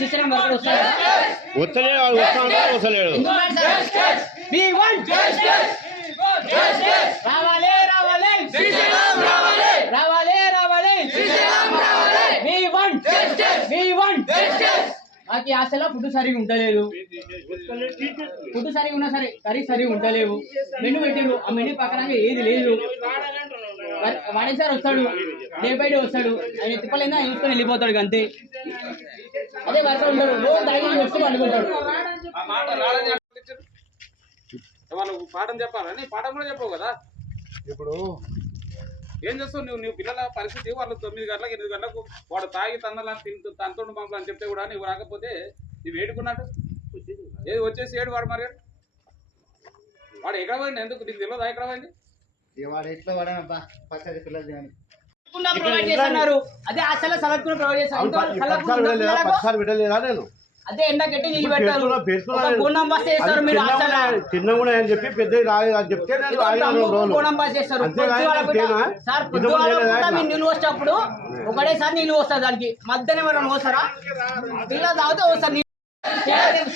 System work వస్తాడా? వస్తలేడు. రావాలి రావాలి రావాలి రావాలి మాకు అసలు ఫుడ్ సరిగా ఉండలేదు. ఫుడ్ సరిగా ఉన్నా సరే కర్రీ సరిగా ఉండలేవు. మెనూ పెట్టారు, ఆ మెనూ పక్కన ఏది లేదు. వాడే సార్ వస్తాడు, డే బై డే వస్తాడు, ఆయన ఎత్తుకోలేదా చూసుకొని వెళ్ళిపోతాడు అంతే. అదే వర్క్ ఉంటాడు, రోజు తాగి వస్తూ అనుకుంటాడు. వాళ్ళకు పాఠం చెప్పాలని పాఠం కూడా చెప్పవు కదా. ఇప్పుడు ఏం చేస్తావు నువ్వు పిల్లల పరిస్థితి? వాళ్ళు 9 గంటలకు 8 గంటలకు వాడు తాగి తన్నలని తనతో పంపులు అని చెప్తే కూడా నువ్వు రాకపోతే నువ్వు ఏడుకున్నట్టు ఏది వచ్చేసి ఏడు వాడు మరి వాడు ఎక్కడ పోయింది? ఎందుకు నీకు తెలియదా ఎక్కడ పోయింది? వాడు ఎట్లా వాడనబ్బా పచ్చడి పిల్లలు ప్రొవైడ్ చేస్తున్నారు. అదే అసలు సలడ్ కూడా ప్రొవైడ్ చేస్తాను. అదే ఎండకెట్టి నీళ్ళు పెట్టారు, బోనం బస్ చేస్తారు. మీరు చిన్నగా అని చెప్పి పెద్ద చెప్తే బోనం బస్ చేస్తారు. సార్ పొద్దుగా మీరు నీళ్ళు వచ్చేటప్పుడు ఒకటేసారి నీళ్ళు వస్తారు, దానికి మధ్యాహ్నం ఎవరైనా వస్తారా? పిల్లలు తాగితే వస్తారు.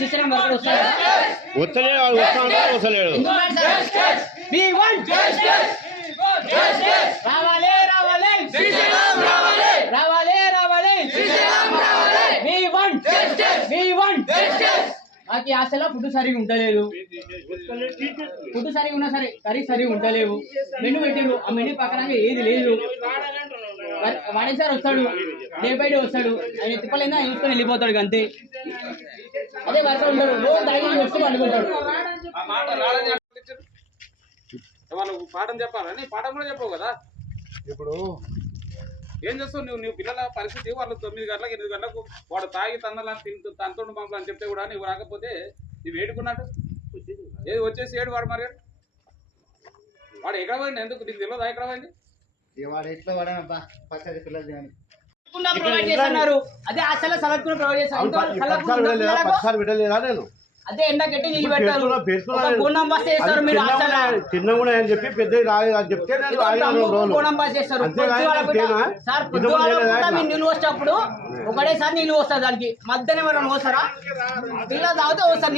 సిస్టమ్ వర్క్ వస్తాడా? వస్తలేడు. రావాలి రావాలి రావాలి రావాలి మాకు అసలు ఫుడ్ సరిగా ఉండలేదు. ఫుడ్ సరిగా ఉన్నా సరే కర్రీ సరిగా ఉండలేవు. మెనూ పెట్టారు, ఆ మెనూ పక్కన ఏది లేదు. వాడే సార్ వస్తాడు, డే బై డే వస్తాడు, ఆయన ఎత్తుకోలేదా చూసుకొని వెళ్ళిపోతాడు అంతే. అదే వర్క్ ఉంటాడు, రోజు తాగి వస్తూ అనుకుంటాడు. వాళ్ళకు పాఠం చెప్పాలని పాఠం కూడా చెప్పవు కదా. ఇప్పుడు ఏం చేస్తావు నువ్వు పిల్లల పరిస్థితి? వాళ్ళు 9 గంటలకు 8 గంటలకు వాడు తాగి తన్నలని తనతో పంపులు అని చెప్తే కూడా నువ్వు రాకపోతే నువ్వు ఏడుకున్నట్టు ఏది వచ్చేసి ఏడు వాడు మరి వాడు ఎక్కడ పోయింది? ఎందుకు నీకు తెలియదా ఎక్కడ పోయింది? వాడు ఎట్లా వాడనబ్బా పచ్చడి పిల్లలు ప్రొవైడ్ చేస్తున్నారు. అదే అసలు సలడ్ కూడా ప్రొవైడ్ చేస్తారు. అదే ఎండకెట్టి నీళ్ళు పెట్టారు, బోనం బస్ చేస్తారు. మీరు చిన్నగా అని చెప్పి పెద్ద చెప్తే బోనం బస్ చేస్తారు. సార్ పొద్దుగా మీరు నీళ్ళు వచ్చేటప్పుడు ఒకటేసారి నీళ్ళు వస్తారు, దానికి మధ్యాహ్నం ఎవరైనా వస్తారా? పిల్లలు తాగితే వస్తారు.